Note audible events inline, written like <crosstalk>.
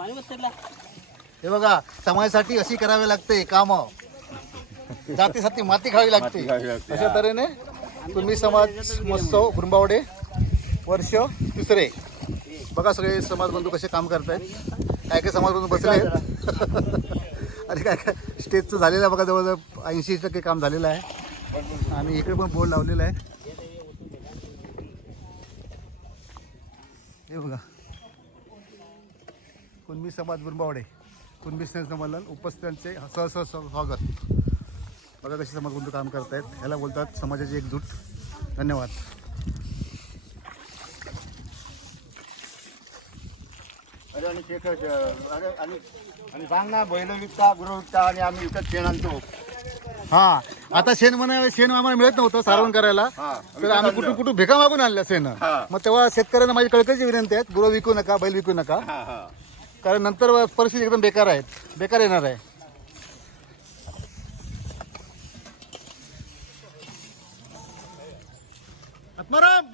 पाणी हे बघा समाजासाठी अशी करावी लागते काम. जातीसाठी माती खावी लागते. अशा तऱ्हेने तुम्ही समाज महोत्सव गुरुंबावडे वर्ष तिसरे. बघा सगळे समाज बंधू कसे काम करतायत. काय काय समाज बंधू बसले आहेत. <laughs> आणि काय काय स्टेजचं झालेलं आहे बघा जवळजवळ ऐंशी टक्के काम झालेलं आहे. आणि इकडे पण बोर्ड लावलेला आहे. हे बघा. कुणबी समाज गुरुंबावडे कुणबी स्नेह संमेलन उपस्थितांचे सहसह स्वागत. बघा कसे समाज बंधू काम करतायत. ह्याला बोलतात समाजाची एकजूट. धन्यवाद. अरे आणि शेख अरे आणि आणि सांग ना बैल विकता गुरु विकता आणि आम्ही विकत शेण आणतो. हा आता शेण म्हणा शेण आम्हाला मिळत नव्हतं सारवण करायला. हा. तर आम्ही कुठून कुठून भेका मागून आणल्या शेण. मग तेव्हा शेतकऱ्यांना माझी कळकळीची विनंती आहे गुरु विकू नका बैल विकू नका. कारण नंतर परिस्थिती एकदम बेकार आहेत बेकार येणार आहे. आत्माराम!